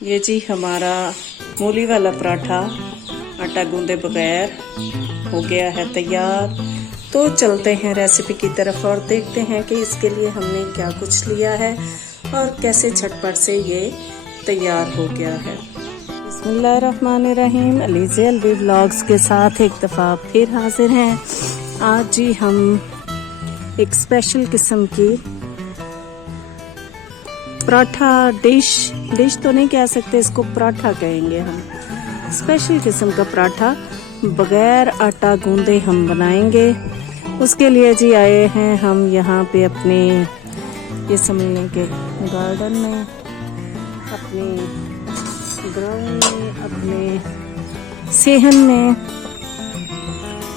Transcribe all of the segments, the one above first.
ये जी हमारा मूली वाला पराठा आटा गूंदे बगैर हो गया है तैयार। तो चलते हैं रेसिपी की तरफ और देखते हैं कि इसके लिए हमने क्या कुछ लिया है और कैसे झटपट से ये तैयार हो गया है। बिस्मिल्लाहिर्रहमानिर्रहीम। अलीज़े अलवी व्लॉग्स के साथ एक दफ़ा फिर हाजिर हैं। आज जी हम एक स्पेशल किस्म की पराठा डिश तो नहीं कह सकते, इसको पराठा कहेंगे हम। स्पेशल किस्म का पराठा बगैर आटा गूंदे हम बनाएंगे। उसके लिए जी आए हैं हम यहाँ पे अपने ये समझने के गार्डन में, अपने ग्राउंड में, अपने सेहन में,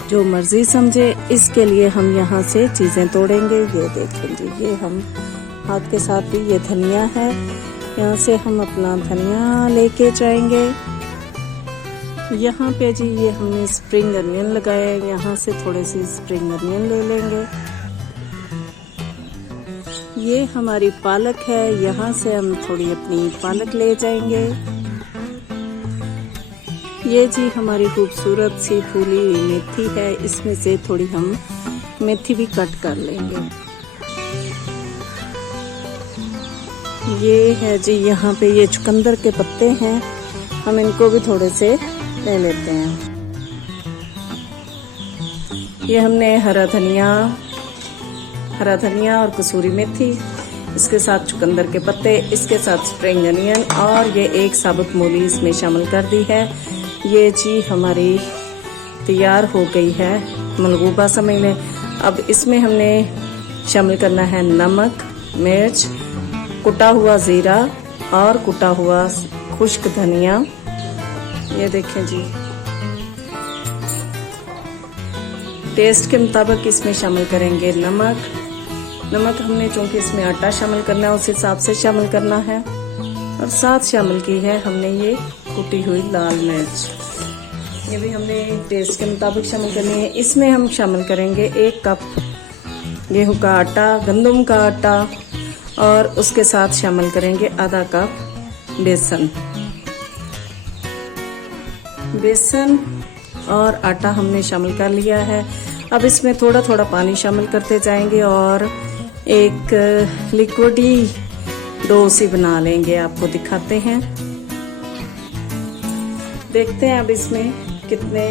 जो मर्जी समझे। इसके लिए हम यहाँ से चीज़ें तोड़ेंगे। ये देखें जी, ये हम हाथ के साथ भी, ये धनिया है, यहाँ से हम अपना धनिया लेके जाएंगे। यहाँ पे जी ये हमने स्प्रिंग अनियन लगाया है, यहाँ से थोड़े से स्प्रिंग अनियन ले लेंगे। ये हमारी पालक है, यहाँ से हम थोड़ी अपनी पालक ले जाएंगे। ये जी हमारी खूबसूरत सी फूली हुई मेथी है, इसमें से थोड़ी हम मेथी भी कट कर लेंगे। ये है जी यहाँ पे ये चुकंदर के पत्ते हैं, हम इनको भी थोड़े से ले लेते हैं। ये हमने हरा धनिया और कसूरी मेथी, इसके साथ चुकंदर के पत्ते, इसके साथ स्प्रिंग अनियन और ये एक साबुत मूली इसमें शामिल कर दी है। ये जी हमारी तैयार हो गई है मलगूबा समझ लें। अब इसमें हमने शामिल करना है नमक, मिर्च, कुटा हुआ जीरा और कुटा हुआ खुश्क धनिया। ये देखें जी, टेस्ट के मुताबिक इसमें शामिल करेंगे नमक हमने चूंकि इसमें आटा शामिल करना है उस हिसाब से शामिल करना है। और साथ शामिल की है हमने ये कुटी हुई लाल मिर्च, ये भी हमने टेस्ट के मुताबिक शामिल करनी है। इसमें हम शामिल करेंगे 1 कप गेहूं का आटा, गंदम का आटा, और उसके साथ शामिल करेंगे आधा कप बेसन और आटा हमने शामिल कर लिया है। अब इसमें थोड़ा थोड़ा पानी शामिल करते जाएंगे और एक लिक्विडी डो सी बना लेंगे। आपको दिखाते हैं, देखते हैं अब इसमें कितने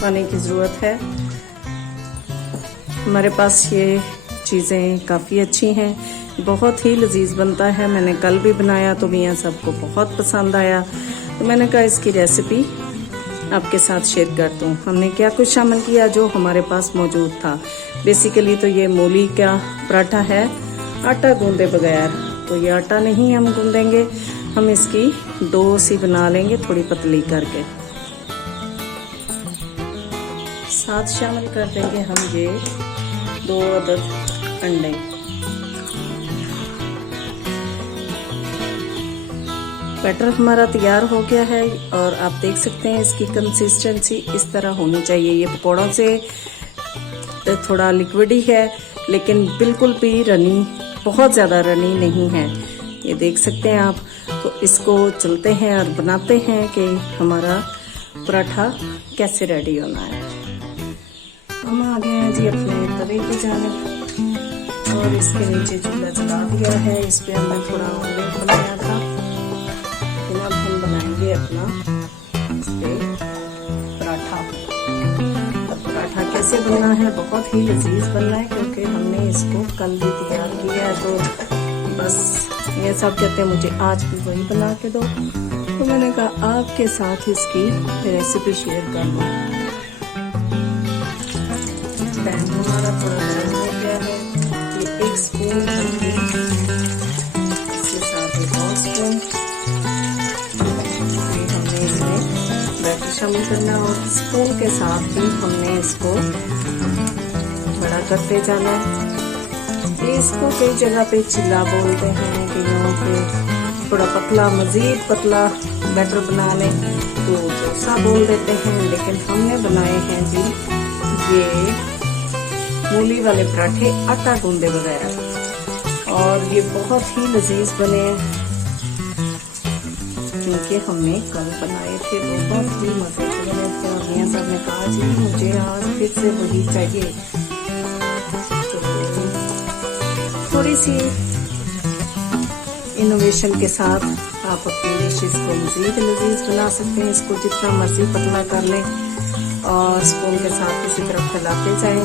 पानी की जरूरत है। हमारे पास ये चीज़ें काफ़ी अच्छी हैं, बहुत ही लजीज बनता है। मैंने कल भी बनाया तो मियाँ सबको बहुत पसंद आया, तो मैंने कहा इसकी रेसिपी आपके साथ शेयर कर दूँ। हमने क्या कुछ शामिल किया जो हमारे पास मौजूद था। बेसिकली तो ये मूली का पराठा है आटा गूंदे बगैर, तो ये आटा नहीं हम गूंदेंगे, हम इसकी डो सी बना लेंगे थोड़ी पतली करके। साथ शामिल कर देंगे हम ये 2 अदद अंडे। बैटर हमारा तैयार हो गया है और आप देख सकते हैं इसकी कंसिस्टेंसी इस तरह होनी चाहिए। ये पकौड़ों से थोड़ा लिक्विडी है लेकिन बिल्कुल भी रनी, बहुत ज़्यादा रनी नहीं है, ये देख सकते हैं आप। तो इसको चलते हैं और बनाते हैं कि हमारा पराठा कैसे रेडी होना है। हम आ गए हैं जी अपने तवे की जानिब और इसके नीचे चूल्हा जला दिया है। इस पे हमने थोड़ा ऑमलेट बनाया था, अब हम बनाएंगे अपना इस पे पराठा। अब पराठा कैसे बनना है, बहुत ही लजीज बनना है क्योंकि हमने इसको कल भी तैयार किया है। तो बस ये सब कहते हैं मुझे आज भी वही बना के दो, तो मैंने कहा आपके साथ इसकी रेसिपी शेयर कर लूँ। पैन हमारा थोड़ा गर्म हो गया है, ये 1 स्पून हल्दी, इसके साथ 1 और स्पून हमने इसमें बैटर शामिल करना और स्पून के साथ भी हमने इसको बड़ा करते जाना है। इसको कई जगह पे चिल्ला बोलते हैं, कईयों पे थोड़ा पतला, मजीद पतला बैटर बना लें तो डोसा बोल देते हैं, लेकिन हमने बनाए हैं जी ये मूली वाले पराठे आटा गूंदे बगैर और ये बहुत ही लजीज बने। छान के हमने कल बनाए थे, बहुत ही मजे के बने थे। और मियां साहब ने कहा जी मुझे आज फिर से वही चाहिए। तो थोड़ी सी इनोवेशन के साथ आप अपनी डिशेस को मजीद लजीज बना सकते हैं। इसको जितना मर्जी पतला कर लें और स्पून के साथ इसी तरह फैलाते जाएं।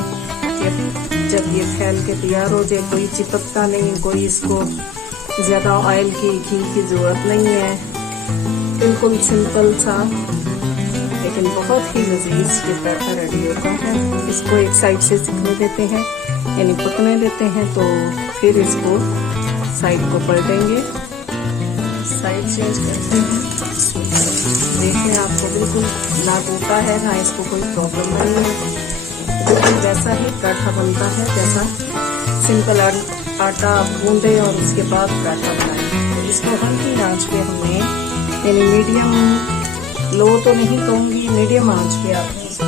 जब ये फैल के तैयार हो जाए, कोई चिपकता नहीं, कोई इसको ज्यादा ऑयल की घी की जरूरत नहीं है। बिल्कुल सिंपल सा लेकिन बहुत ही लजीज ये पराठा रेडी होता है। इसको एक साइड से सिकने देते हैं, यानी पकने देते हैं, तो फिर इसको साइड को पलटेंगे, साइड चेंज करते हैं। देखें आपको बिल्कुल ना टूटा है ना इसको कोई प्रॉब्लम नहीं है। बिल्कुल वैसा ही पराठा बनता है जैसा सिंपल आटा आप गूंदे और उसके बाद पराठा बनाएं। तो इसको हल्की आंच पे हमने, यानी मीडियम लो तो नहीं कहूँगी, मीडियम आंच पे आपने इसको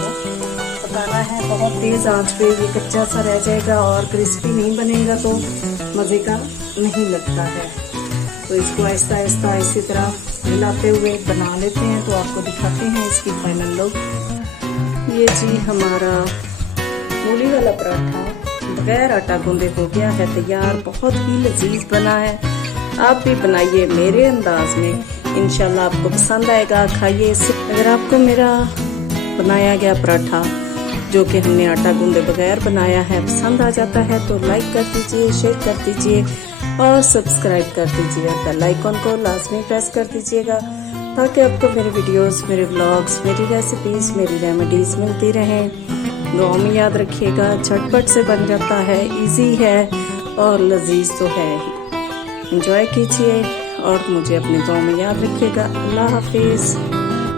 पकाना है। बहुत तेज आंच पे ये कच्चा सा रह जाएगा और क्रिस्पी नहीं बनेगा तो मजे का नहीं लगता है। तो इसको आहिस्ता आहिस्ता इसी तरह मिलाते हुए बना लेते हैं। तो आपको दिखाते हैं इसकी फाइनल लुक। ये जी हमारा मूली वाला पराठा बगैर आटा गूंदे हो गया है तैयार। बहुत ही लजीज बना है। आप भी बनाइए मेरे अंदाज में, इंशाल्लाह आपको पसंद आएगा। खाइए। अगर आपको मेरा बनाया गया पराठा जो कि हमने आटा गूंदे बगैर बनाया है पसंद आ जाता है तो लाइक कर दीजिए, शेयर कर दीजिए और सब्सक्राइब कर दीजिए। बेल आइकन को लाजमी प्रेस कर दीजिएगा ताकि आपको मेरे वीडियोस, मेरे व्लॉग्स, मेरी रेसिपीज, मेरी रेमेडीज मिलती रहें। दुआ में याद रखिएगा, झटपट से बन जाता है, इजी है और लजीज तो है ही। एंजॉय कीजिए और मुझे अपनी दुआ में याद रखिएगा। अल्लाह हाफिज।